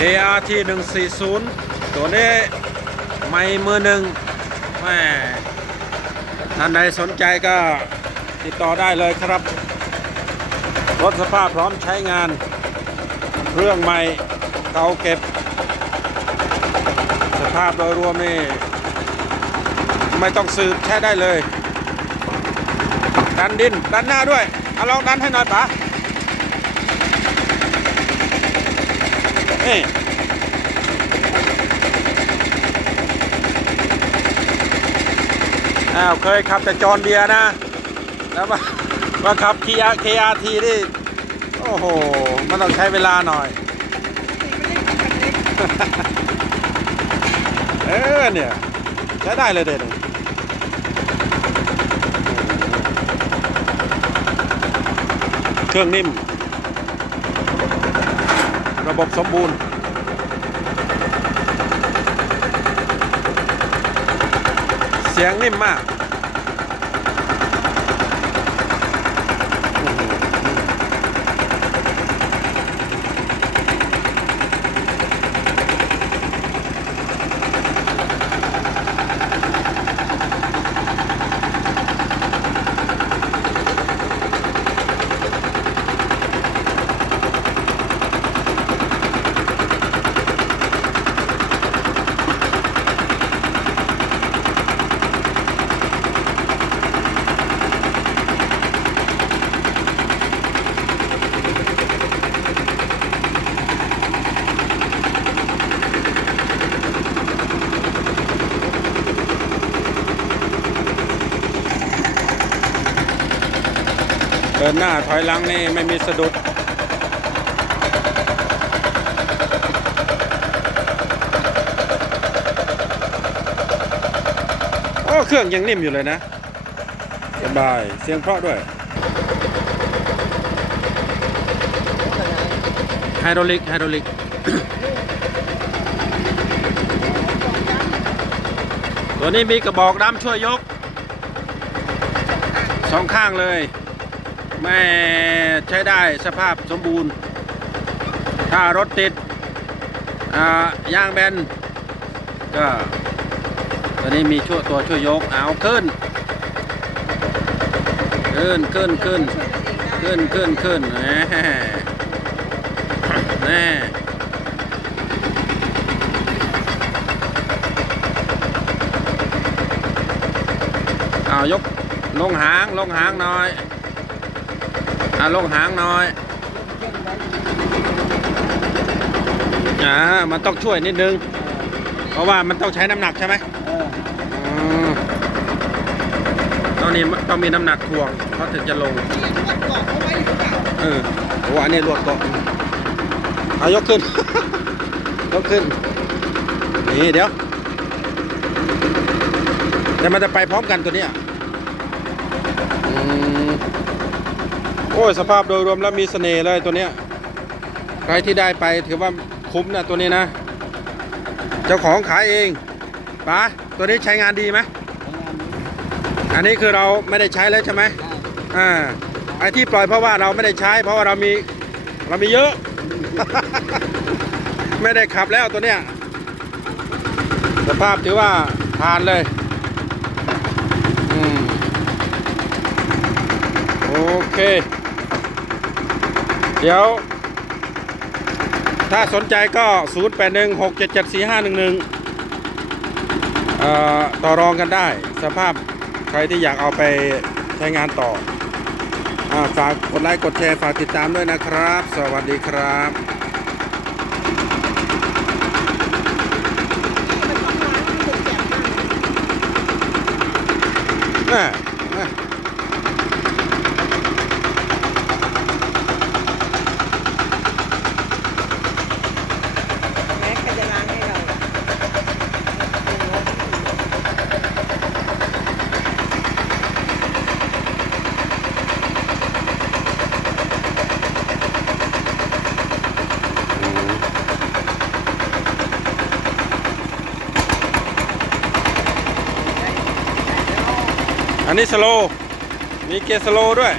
ART 140 ตัวนี้ไม่มือหนึ่งแม่ท่านใดสนใจก็ติดต่อได้เลยครับ รถสภาพพร้อมใช้งาน เครื่องใหม่เก่าเก็บ สภาพโดยรวมนี่ ไม่ต้องสืบใช้ได้เลย ดันดิน ดันหน้าด้วยเอาลองดันให้หน่อยป๋า นี่อ้าวเคยขับแต่จอนเดียนะ แล้วมามาขับ KR KRT นี่ โอ้โห มันต้องใช้เวลาหน่อย เออเนี่ยใช้ได้เลยเด็ดเครื่องนิ่ม ระบบสมบูรณ์เสียงนิ่มมาก ดินหน้าถอยหลังนี่ไม่มีสะดุดโอ้เครื่องยังนิ่มอยู่เลยนะสบายเสียงเพราะด้วยไฮดรอลิกไฮดรอลิกตัวนี้มีกระบอกดำช่วยยกสองข้างเลย แม่ใช้ได้สภาพสมบูรณ์ ถ้ารถติดอ่ายางแบนก็ตัวนี้มีช่วยตัวช่วยยกเอาขึ้น ขึ้นขึ้นขึ้นขึ้นขึ้นขึ้นแหมแน่เอายกลงหางลงหางหน่อย อ่าลงหางหน่อยอ่ามันต้องช่วยนิดนึง เพราะว่ามันต้องใช้น้ำหนักใช่ไหมเอออืมต้องนี่ต้องมีน้ำหนักถ่วงเขาถึงจะลงที่ทุกคนบอกเขาไว้หรือเปล่าเออโอ้อันนี้รวดเกาะเอายกขึ้น ยกขึ้น นี่เดี๋ยวเดี๋ยวมันจะไปพร้อมกันตัวเนี้ย โอ้ยสภาพโดยรวมแล้วมีเสน่ห์เลยตัวเนี้ยใครที่ได้ไปถือว่าคุ้มนะตัวนี้นะ เจ้าของขายเองป๋าตัวนี้ใช้งานดีไหมอันนี้คือเราไม่ได้ใช้แล้วใช่ไหมอ่าไอ้ที่ปล่อยเพราะว่าเราไม่ได้ใช้ เพราะว่าเรามีเรามีเยอะ ไม่ได้ขับแล้วตัวเนี้ยสภาพถือว่าผ่านเลยอืมโอเค เดี๋ยว ถ้าสนใจก็ 0816774511เอ่อต่อรองกันได้ สภาพใครที่อยากเอาไปใช้งานต่ออฝากกดไลค์กดแชร์ ฝากติดตามด้วยนะครับ สวัสดีครับ มันต้องล้างมันถึงแจ่มมาก แม่แม่ แม็กก็จะล้างให้เรา อันนี้สโลว์มีเกียร์สโลว์ด้วย